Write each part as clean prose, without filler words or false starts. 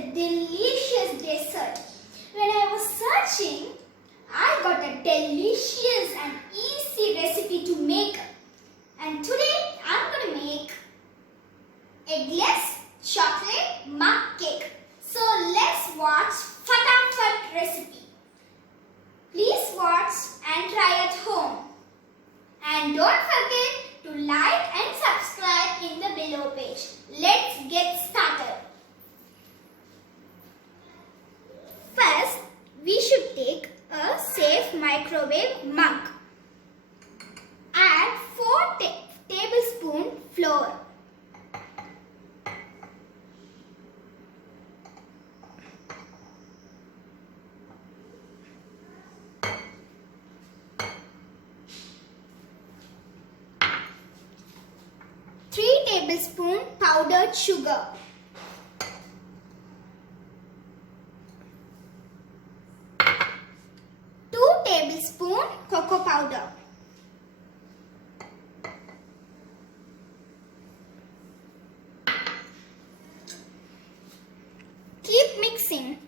a delicious dessert. When I was searching, I got a delicious and easy recipe to make. And today I'm going to make eggless chocolate mug cake. So let's watch Fatafat recipe. Please watch and try at home. And don't forget to like and subscribe in the below page. Let's get started. First, we should take a safe microwave mug. Add 4 tablespoons flour. Tablespoon powdered sugar. 2 tablespoon cocoa powder. Keep mixing.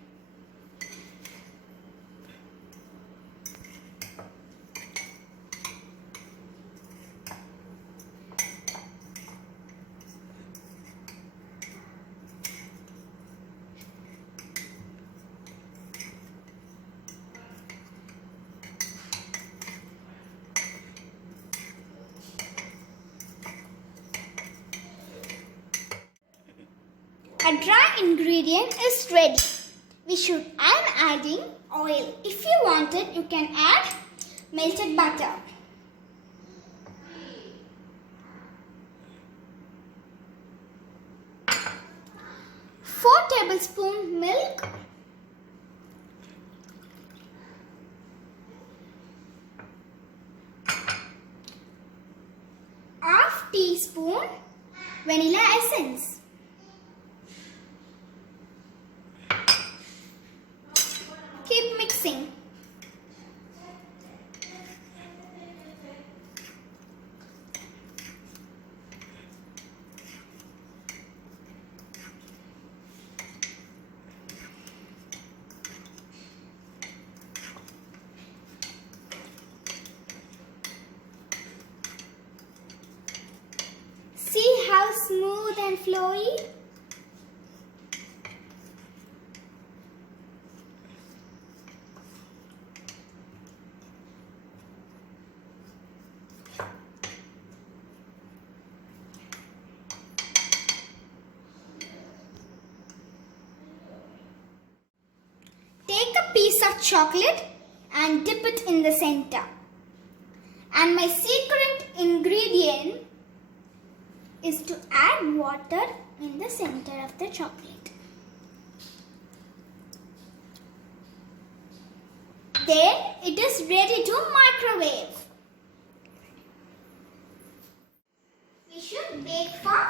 A dry ingredient is ready. I'm adding oil. If you want it, you can add melted butter. Four tablespoon milk. Half teaspoon vanilla essence. Keep mixing. See how smooth and flowy? Take a piece of chocolate and dip it in the center. And my secret ingredient is to add water in the center of the chocolate. Then it is ready to microwave. We should bake for